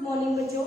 Morning बच्चों।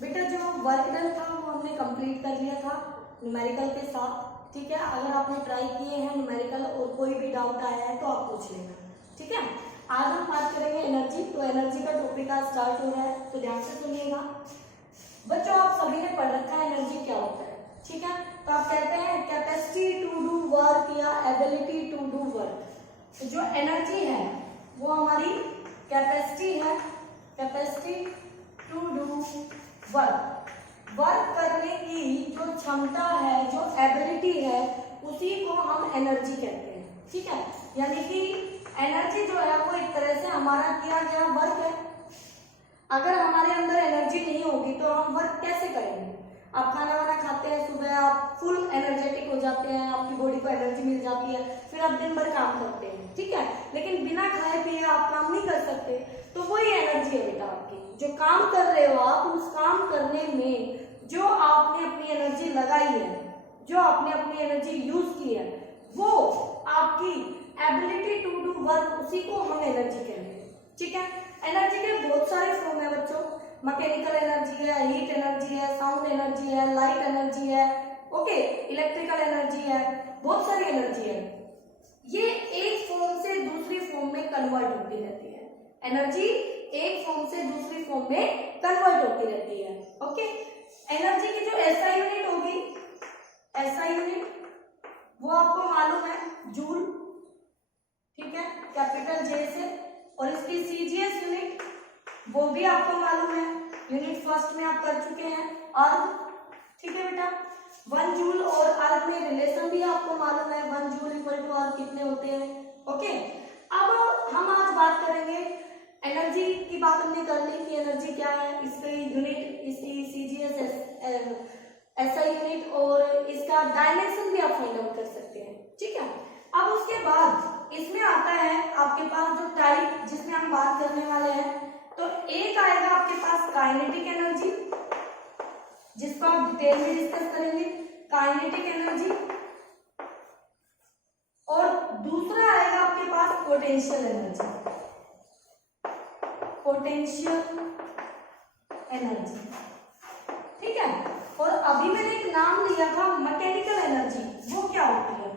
बेटा जो वर्क डन था वो हमने कंप्लीट कर लिया था न्यूमेरिकल के साथ, ठीक है। अगर आपने ट्राई किए हैं न्यूमेरिकल और कोई भी डाउट आया है तो आप पूछ लेना, ठीक है। आज हम बात करेंगे एनर्जी। तो एनर्जी का टॉपिक आज स्टार्ट हो रहा है, तो ध्यान से सुनिएगा बच्चों। आप सभी ने पढ़ रखा है एनर्जी क्या होता है, ठीक है। तो आप कहते हैं कैपेसिटी टू डू वर्क या एबिलिटी टू डू वर्क। तो जो एनर्जी है वो हमारी कैपेसिटी है, capacity to do work, work करने की जो क्षमता है, जो एबिलिटी है, उसी को हम एनर्जी कहते हैं, ठीक है। यानी कि एनर्जी जो है वो एक तरह से हमारा किया गया वर्क है। अगर हमारे अंदर एनर्जी नहीं होगी तो हम वर्क कैसे करेंगे। आप खाना वाना खाते हैं सुबह, आप फुल एनर्जेटिक हो जाते हैं, आपकी बॉडी को एनर्जी मिल जाती है, फिर आप दिन भर काम करते हैं, ठीक है। लेकिन बिना खाए पिए आप काम नहीं कर सकते, तो वही एनर्जी है बेटा आपकी। जो काम कर रहे हो आप, उस काम करने में जो आपने अपनी एनर्जी लगाई है, जो आपने अपनी एनर्जी यूज की है, वो आपकी एबिलिटी टू डू वर्क, उसी को हम एनर्जी कहते हैं, ठीक है। एनर्जी के बहुत सारे फॉर्म है बच्चों। मैकेनिकल एनर्जी है, हीट एनर्जी है, साउंड एनर्जी है, लाइट एनर्जी है, ओके, इलेक्ट्रिकल एनर्जी है, बहुत सारी एनर्जी है। ये एक फॉर्म से दूसरी फॉर्म में कन्वर्ट होती रहती है। एनर्जी एक फॉर्म से दूसरी फॉर्म में कन्वर्ट होती रहती है, ओके। एनर्जी की जो एसआई यूनिट होगी, एसआई यूनिट वो आपको मालूम है, जूल, ठीक है, कैपिटल जे से। और इसकी सीजीएस यूनिट वो भी आपको मालूम है, यूनिट फर्स्ट में आप कर चुके हैं, अर्ग, ठीक है बेटा। 1 जूल और अर्ग में रिलेशन भी आपको मालूम है, 1 जूल इक्वल टू अर्ग कितने होते हैं, ओके। अब हम आज बात करेंगे एनर्जी की। बात हमने कर ली कि एनर्जी क्या है, इसके यूनिट, इसकी सीजीएस, एसआई यूनिट और इसका डायमेंशन भी आप फाइंड आउट कर सकते हैं, ठीक है। अब उसके बाद इसमें आता है आपके पास जो टाइप जिसमें हम बात करने वाले हैं। तो एक आएगा आपके पास काइनेटिक एनर्जी, जिसको आप डिटेल में डिस्कस करेंगे, काइनेटिक एनर्जी। और दूसरा आएगा आपके पास पोटेंशियल एनर्जी, पोटेंशियल एनर्जी, ठीक है। और अभी मैंने एक नाम लिया था मैकेनिकल एनर्जी, वो क्या होती है,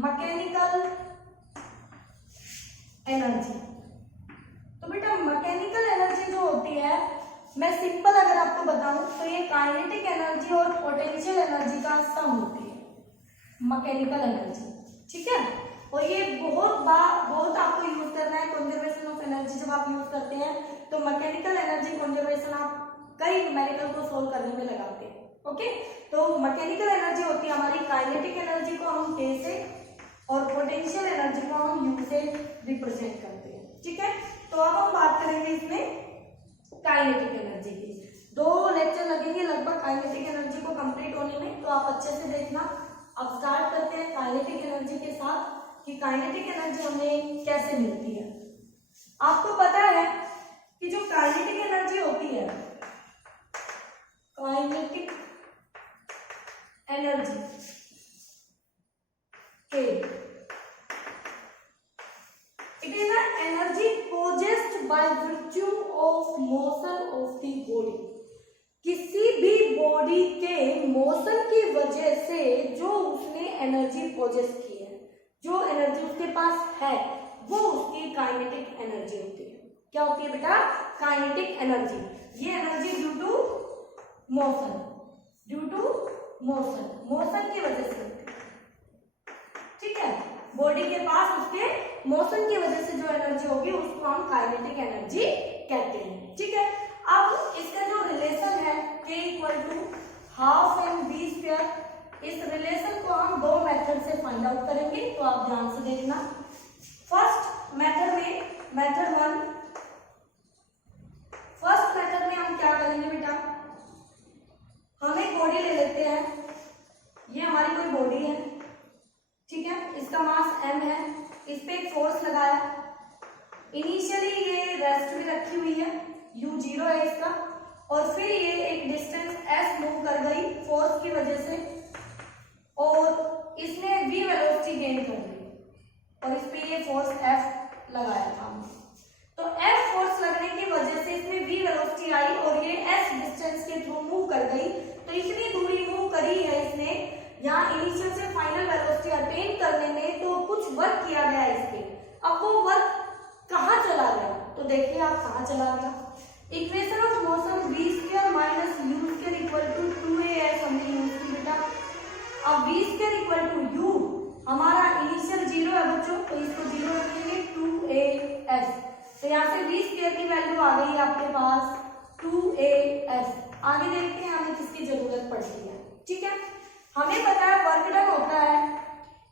मैकेनिकल एनर्जी। तो बेटा मैकेनिकल एनर्जी जो होती है, मैं सिंपल अगर आपको बताऊं तो ये काइनेटिक एनर्जी और पोटेंशियल एनर्जी का सम होती है मैकेनिकल एनर्जी, ठीक है। और ये बहुत आपको यूज करना है कंजर्वेशन ऑफ एनर्जी। जब आप यूज करते हैं तो मैकेनिकल एनर्जी कंजर्वेशन आप कई न्यूमेरिकल को सोल्व करने में लगाते हैं, ओके। तो मैकेनिकल एनर्जी होती है हमारी, काइनेटिक एनर्जी को हम K से और पोटेंशियल एनर्जी को हम U से रिप्रेजेंट करते हैं, ठीक है। तो अब हम बात करेंगे इसमें काइनेटिक एनर्जी की। 2 लेक्चर लगेंगे लगभग काइनेटिक एनर्जी को कंप्लीट होने में, तो आप अच्छे से देखना। अब स्टार्ट करते हैं काइनेटिक एनर्जी के साथ कि काइनेटिक एनर्जी हमें कैसे मिलती है। आपको पता है कि जो काइनेटिक एनर्जी होती है, kinetic energy it is an energy possessed by virtue of motion of the body। किसी भी बॉडी के मोशन की वजह से जो उसने एनर्जी पोजेस की है, जो एनर्जी उसके पास है, वो उसकी काइनेटिक एनर्जी होती है। क्या होती है बेटा, काइनेटिक एनर्जी। ये energy due to motion, due to motion, motion की वजह से होती है, ठीक है। बॉडी के पास उसके मोशन की वजह से जो एनर्जी होगी उसको हम काइनेटिक एनर्जी कहते हैं, ठीक है। अब इसका जो रिलेशन है K equal to half mv², इस रिलेशन को हम 2 मेथड से फाइंड आउट करेंगे, तो आप ध्यान से देखना। फर्स्ट मेथड में, मेथड 1, फर्स्ट मेथड में हम क्या करेंगे बेटा, हम एक बॉडी ले लेते हैं, ये हमारी कोई बॉडी है, ठीक है। इसका मास m है, इस पे एक फोर्स लगाया, इनिशियली ये रेस्ट में रखी हुई है, u0 है इसका, और फिर ये एक डिस्टेंस s मूव कर गई फोर्स की वजह से, और इसने v वेलोसिटी गेन कर ली, और इस पे ये फोर्स F लगाया था। तो F फोर्स लगने की वजह से इसमें v v वेलोसिटी आई और ये s डिस्टेंस के थ्रू मूव कर गई, तो इतनी दूरी मूव करी है इसने यहाँ इनिशियल से फाइनल वेलोसिटी अटेन करने में, तो कुछ वर्क किया गया इसके। अब वो वर्क कहाँ चला गया, तो देखिए आप कहाँ चला गया। Equation of motion v square minus u square equal to 2as हमने यूज की बेटा। अब v square equal to u हमारा इनिशियल 0 है बच्चों, तो इसको 0 रखेंगे 2as, तो यहाँ से v स्क्वायर की वैल्यू आ गई आपके पास 2as। आगे देखते हैं हमें किसकी जरूरत पड़ती है। ठीक है, हमें पता है वर्क डन होता है,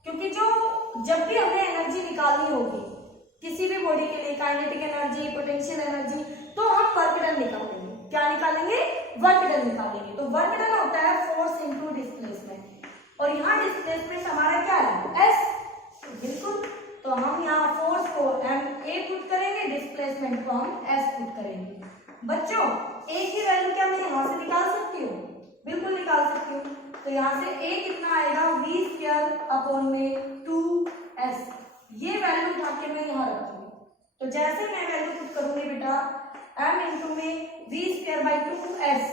क्योंकि जो जब भी हमें एनर्जी निकालनी होगी किसी भी बॉडी के लिए, काइनेटिक एनर्जी, पोटेंशियल एनर्जी, तो हम वर्क डन निकालेंगे। क्या निकालेंगे? वर्क डन निकालेंगे। तो वर्क डन होता है फोर्स इनटू डिस्प्लेसमेंट, और यहाँ डिस्प्लेसमेंट हमारा क्या है? s। बिल्कुल, तो हम यहाँ फोर्स को ma पुट करेंगे, डिस्प्लेसमेंट को हम s पुट करेंगे। बच्चों एक ही वैल्यू क्या मैं यहाँ से निकाल सकती हूँ? बिल्कुल निकाल सकती हूँ। तो यहाँ से a कितना आएगा? v स्क्वायर अपॉन में 2s, ये वैल्यू उठा के मैं यहाँ रखूंगी। तो जैसे मैं वैल्यू पुट करूंगी बेटा m इंटू में v square by 2s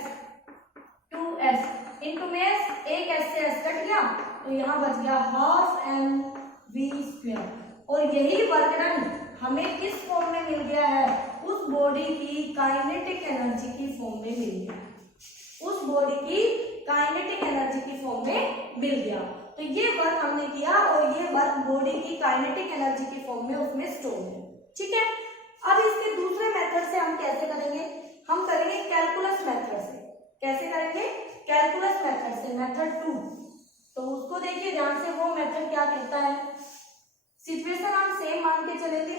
into में s, एक s से s कट गया, तो यहाँ बच गया हाफ m v स्क्वायर। और यही वर्क डन हमें किस फॉर्म में मिल गया है? उस बॉडी की काइनेटिक एनर्जी की फॉर्म में मिल गया, उस बॉडी की काइनेटिक एनर्जी की फॉर्म में मिल गया। तो ये वर्क हमने किया और ये वर्क बॉडी की काइनेटिक एनर्जी की फॉर्म में उसमें स्टोर है। ठीक है, अब इसके दूसरे मेथड से हम कैसे करेंगे? हम करेंगे कैलकुलस मेथड से। कैसे करेंगे? कैलकुलस मेथड से, मेथड 2। तो उसको देखिए ध्यान से, वो मेथड क्या कहता है। सिचुएशन हम सेम मान के चलेंगे।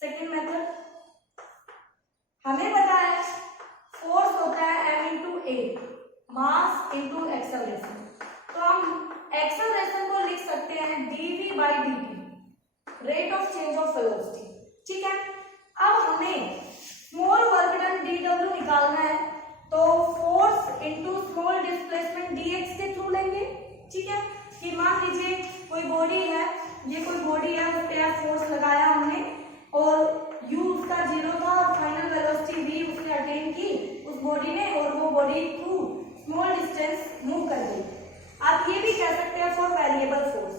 सेकेंड मेथड, हमें पता है फोर्स होता है m इंटू ए, मास इंटू एक्सेलरेशन। तो हम एक्सेलरेशन को लिख सकते हैं dv by dt, rate of change of velocity. ठीक है, अब हमें स्मॉल वर्क डन dw निकालना है, तो force into small displacement dx के थ्रू लेंगे। ठीक है, कि मान लीजिए कोई बॉडी है, ये कोई बॉडी है, उस पे फोर्स लगाया हमने और u उसका 0 था और फाइनल वेलोसिटी v उसने अटेन की उस बॉडी ने, और वो body through small distance move कर गई। आप ये भी कह सकते हैं for variable force,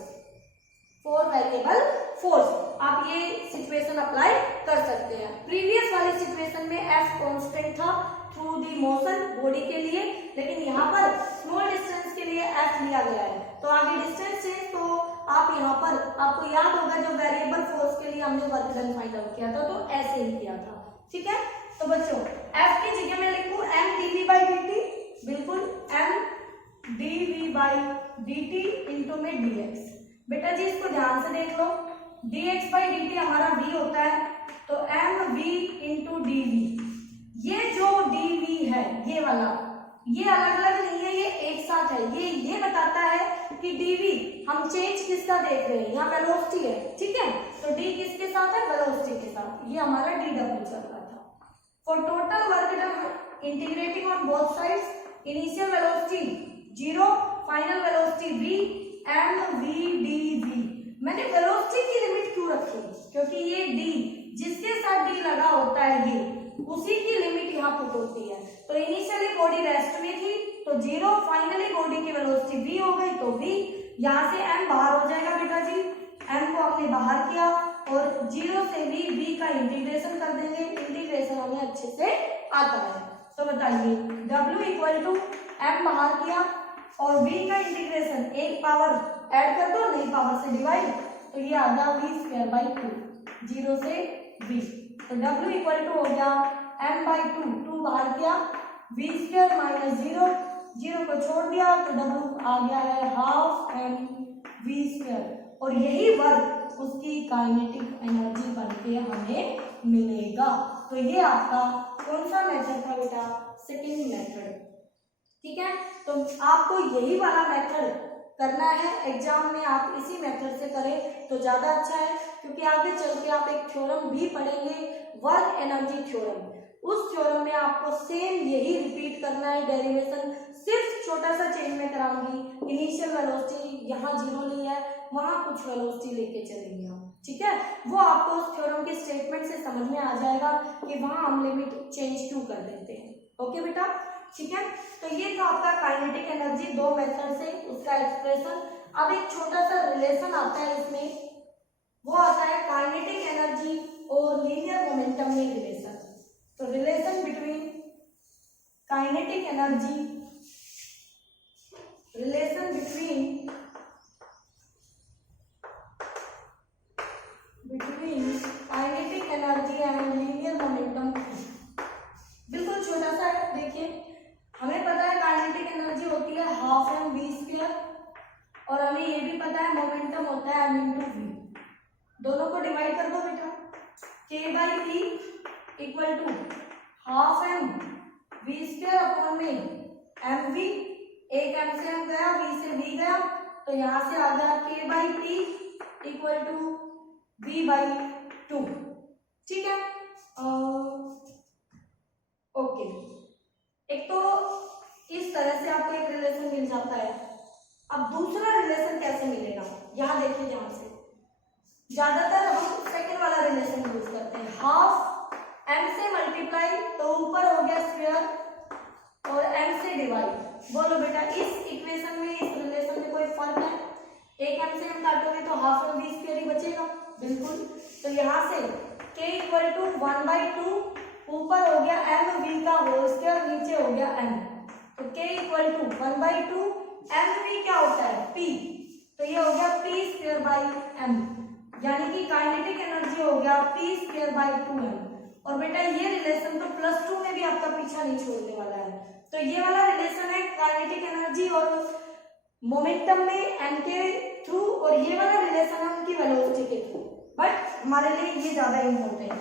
for variable force आप ये सिचुएशन अप्लाई कर सकते हैं। प्रीवियस वाली सिचुएशन में f कांस्टेंट था थ्रू दी मोशन बॉडी के लिए, लेकिन यहाँ पर स्मॉल डिस्टेंस के लिए f लिया गया है। तो आगे डिस्टेंस है, तो आप यहाँ पर आपको याद होगा जब वेरिएबल फोर्स के लिए हमने वर्क डन फाइंड आउट किया था तो ऐसे ही किया था। ठीक है, तो बच्चों f की जगह मैं लिखूं m dv बाई dt, बिल्कुल m dv by dt into में dx। बेटा जी इसको ध्यान से देख लो, dx बाई dt हमारा v होता है, तो mv इंटू dv। ये जो dv है ये वाला, ये अलग अलग नहीं है, ये एक साथ है। ये बताता है कि dv हम चेंज किसका देख रहे हैं, यहाँ वेलोसिटी है। ठीक है, तो d किसके साथ है? वेलोसिटी के साथ। ये हमारा dw चल रहा था। For total work done integrating on both sides, initial velocity 0, final velocity v, mv dv। मैंने वेलोसिटी की लिमिट क्यों रखी? क्योंकि ये d जिसके साथ d लगा होता है ये उसी की लिमिट यहाँ पुट होती है। तो इनिशियली बॉडी रेस्ट में थी तो 0, फाइनली बॉडी की वेलोसिटी v हो गई तो v, यहाँ से m बाहर हो जाएगा बेटा जी, m को हमने बाहर किया और 0 से v का इंटीग्रेशन कर देंगे। इंटीग्रेशन हमें अच्छे से आता है, तो बताइए w इक्वल टू m बाहर किया और v का इंटीग्रेशन, एक पावर ऐड कर दो, नई पावर से डिवाइड, तो ये आ गया v स्क्वायर बाई 2, 0 से v। तो w इक्वल टू हो गया m बाई 2 बाहर किया, v स्क्वायर माइनस 0 को छोड़ दिया, तो w आ गया है हाफ m v स्क्वायर। और यही वर्क उसकी काइनेटिक एनर्जी बनके हमें मिलेगा। तो ये आपका कौन सा मेथड था बेटा? Second method. ठीक है, तो आपको यही वाला मेथड करना है एग्जाम में, आप इसी मेथड से करें तो ज्यादा अच्छा है, क्योंकि आगे चल के आप एक थ्योरम भी पढ़ेंगे, वर्क एनर्जी थ्योरम। उस थ्योरम में आपको सेम यही रिपीट करना है, डेरिवेशन सिर्फ छोटा सा चेंज में कराऊंगी। इनिशियल वेलोसिटी यहाँ 0 ली है, वहां कुछ वेलोसिटी लेके चलेंगे हम। ठीक है, वो आपको उस थ्योरम के स्टेटमेंट से समझ में आ जाएगा कि वहां हम लिमिट चेंज क्यों कर देते हैं। ओके बेटा, ठीक है, तो ये था आपका काइनेटिक एनर्जी, दो मेथड से उसका एक्सप्रेशन। अब एक छोटा सा रिलेशन आता है इसमें, वो आता है काइनेटिक एनर्जी और लीनियर मोमेंटम में रिलेशन। तो relation between kinetic energy, relation between kinetic energy and linear momentum, बिल्कुल छोटा सा है। देखिए, हमें पता है काइनेटिक एनर्जी होती है हाफ एम वी स्क्वायर, और हमें ये भी पता है मोमेंटम होता है एम इंटू वी। दोनों को डिवाइड कर दो बेटा, K by P equal to half M V square upon में एम वी, एक एम से एम गया, वी से वी गया, तो यहां से आ गया K by P equal to V by two. ठीक है, ओके, एक तो इस तरह से आपको एक रिलेशन मिल जाता है। अब दूसरा रिलेशन कैसे मिलेगा, यहां देखिए, ध्यान से, ज्यादातर हम सेकंड वाला रिलेशन यूज करते हैं, हाफ एम से मल्टीप्लाई, तो ऊपर हो गया स्क्वायर और एम से डिवाइड। बोलो बेटा, इस इक्वेशन में, इस रिलेशन में कोई फर्क है? एक एम से एम काटोगे तो हाफ एम वी स्क्वायर ही बचेगा, बिल्कुल। तो यहाँ से k इक्वल टू 1/2, ऊपर हो गया एम वी का होल स्क्वायर, नीचे हो गया एम, तो k equal to 1/2, M V क्या होता है p, तो ये हो गया p स्क्वायर बाई m, यानी कि काइनेटिक एनर्जी हो गया p स्क्वायर बाई 2m। और बेटा ये रिलेशन तो +2 में भी आपका पीछा नहीं छोड़ने वाला है। तो ये वाला रिलेशन है काइनेटिक एनर्जी और मोमेंटम में m के थ्रू, और ये वाला रिलेशन है उनकी वेलोसिटी के थ्रू, बट हमारे लिए ये ज्यादा इम्पोर्टेंट है।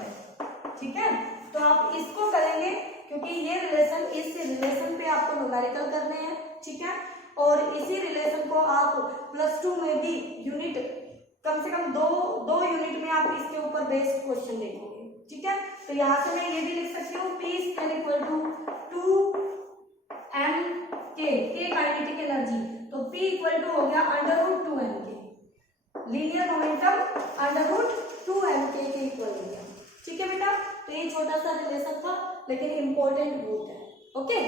ठीक है, तो आप इसको करेंगे क्योंकि ये रिलेशन, इस रिलेशन पे आपको न्यूमेरिकल करने हैं। ठीक है, और इसी रिलेशन को आप +2 में भी यूनिट, कम से कम दो यूनिट में आप इसके ऊपर बेस्ड क्वेश्चन देखोगे। ठीक है, तो यहाँ से मैं ये भी लिख सकती हूँ P square equal to 2m k, kinetic energy, तो P इक्वल टू हो गया √2m k, linear momentum √2m k के इक्वल हो गया। ठीक है बेटा, तो ये छोटा सा रिलेशन था लेकिन इंपॉर्टेंट बहुत है। ओके,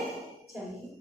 चलिए।